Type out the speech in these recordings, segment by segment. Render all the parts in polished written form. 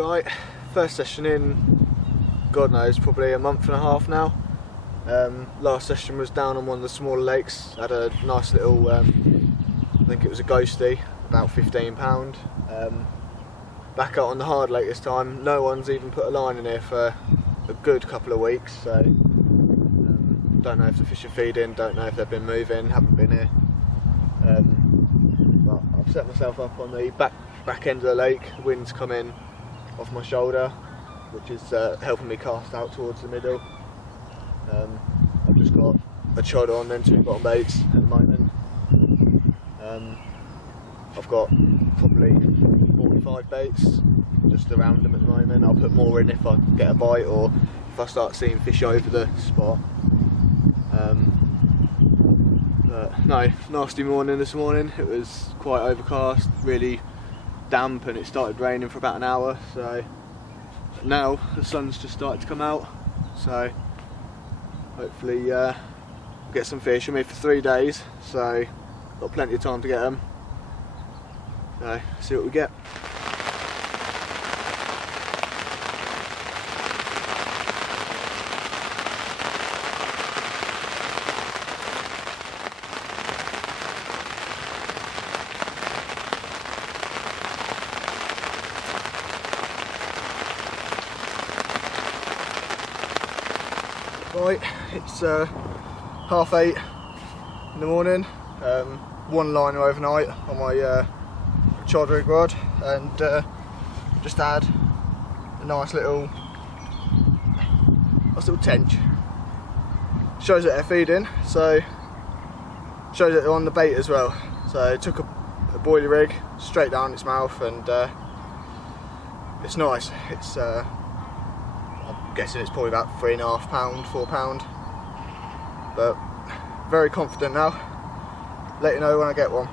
Right, first session in, God knows, probably a month and a half now. Last session was down on one of the smaller lakes. Had a nice little, I think it was a ghostie, about £15. Back out on the hard lake this time. No one's even put a line in here for a good couple of weeks, so don't know if the fish are feeding, don't know if they've been moving, haven't been here. But I've set myself up on the back end of the lake. The wind's come in off my shoulder, which is helping me cast out towards the middle. I've just got a chod on, then 2 bottom baits at the moment. I've got probably 45 baits just around them at the moment. I'll put more in if I get a bite or if I start seeing fish over the spot. But no, nasty morning this morning. It was quite overcast, really damp, and it started raining for about an hour. So now the sun's just started to come out. So hopefully get some fish. I'm here for 3 days, so got plenty of time to get them. So see what we get. Right, it's 8:30 in the morning. One liner overnight on my chod rig rod, and just had a nice little tench. Shows that they're feeding, so shows that they're on the bait as well. So I took a boilie rig straight down its mouth, and it's nice. It's I'm guessing it's probably about £3.5, £4, but very confident now. Let you know when I get one.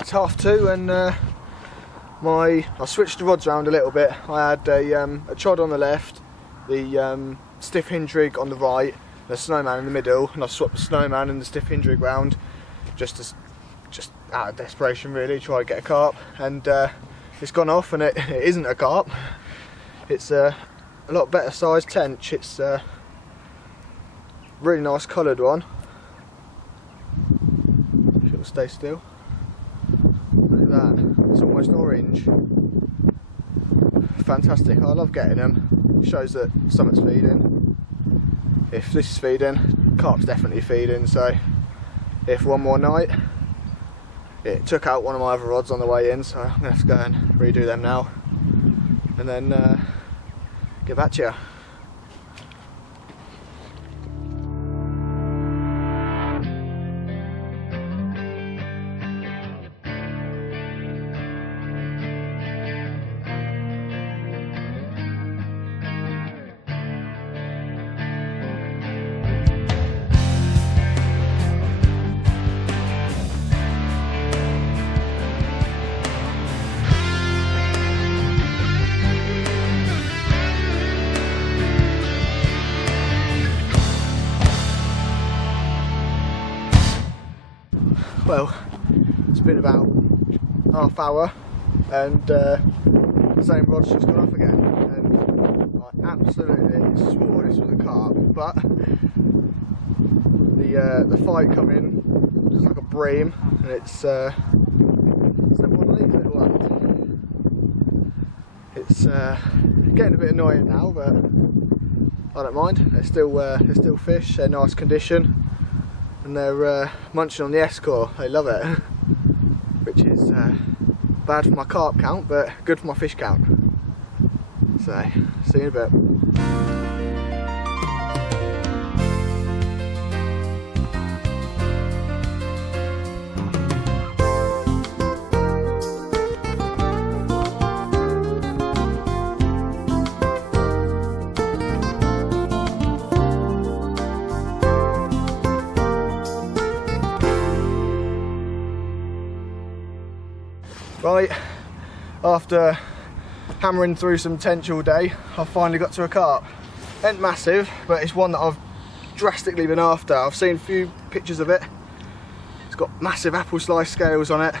It's 2:30 and I switched the rods around a little bit. I had a chod on the left, the stiff hinge rig on the right, the snowman in the middle, and I swapped the snowman and the stiff hinge rig round just out of desperation, really, try to get a carp. And it's gone off, and it isn't a carp. It's a lot better sized tench. It's a really nice coloured one. If it'll stay still. Look at that, it's almost orange. Fantastic, I love getting them. Shows that something's feeding. If this is feeding, carp's definitely feeding, so if one more night. It took out one of my other rods on the way in, so I'm going to have to go and redo them now. And then get back to you. Well, it's been about half hour, and the same rod's just gone off again, and I absolutely swore this was a carp, but the fight come in just like a bream, and it's never one of these little ones. It's getting a bit annoying now, but I don't mind. They're still fish. They're nice condition. And they're munching on the S-core. They love it, which is bad for my carp count, but good for my fish count. So, see you in a bit. Right, after hammering through some tench all day, I've finally got to a carp. Ain't massive, but it's one that I've drastically been after. I've seen a few pictures of it. It's got massive apple slice scales on it.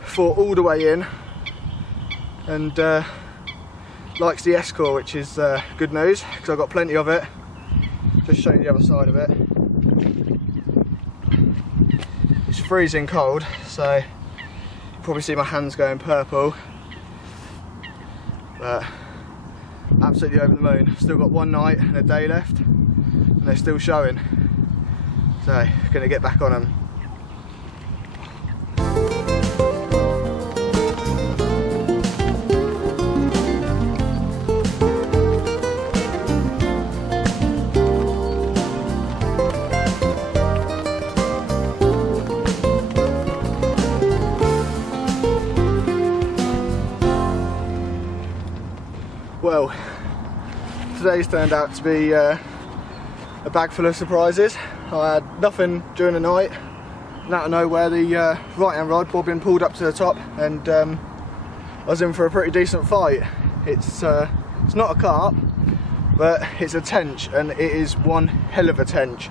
Fought all the way in, and likes the S-core, which is good news, because I've got plenty of it. Just show you the other side of it. It's freezing cold, so probably see my hands going purple, but absolutely over the moon. Still got one night and a day left, and they're still showing, so gonna get back on them. Well, today's turned out to be a bag full of surprises. I had nothing during the night, and out of nowhere the right hand rod had been pulled up to the top, and I was in for a pretty decent fight. It's not a carp, but it's a tench, and it is one hell of a tench.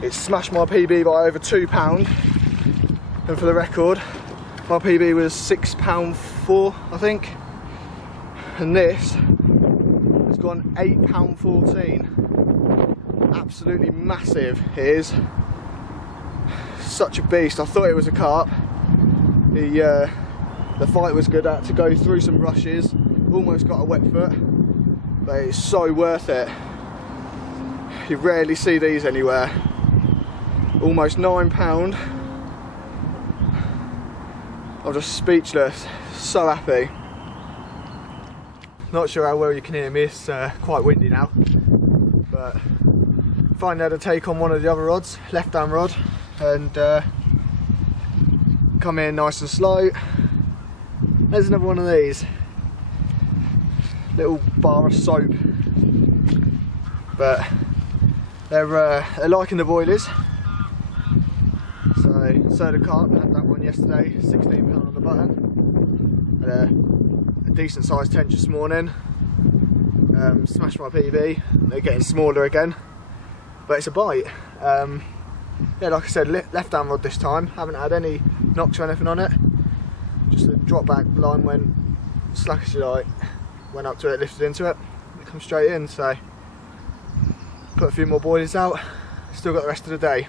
It smashed my PB by over £2, and for the record, my PB was £6.4, I think. And this has gone £8.14. Absolutely massive it is. Such a beast. I thought it was a carp. The fight was good. I had to go through some rushes. Almost got a wet foot, but it's so worth it. You rarely see these anywhere. Almost £9. I'm just speechless. So happy. Not sure how well you can hear me, it's quite windy now, but finally had a take on one of the other rods, left hand rod, and come in nice and slow. There's another one of these, little bar of soap, but they're liking the boilies. So the carp, I had that one yesterday, £16 on the button. Had a decent sized tench this morning. Smashed my PB. They're getting smaller again, but it's a bite. Yeah, like I said, left hand rod this time. Haven't had any knocks or anything on it. Just a drop back, line went slack as you like. Went up to it, lifted into it. It comes straight in. So put a few more boilies out. Still got the rest of the day.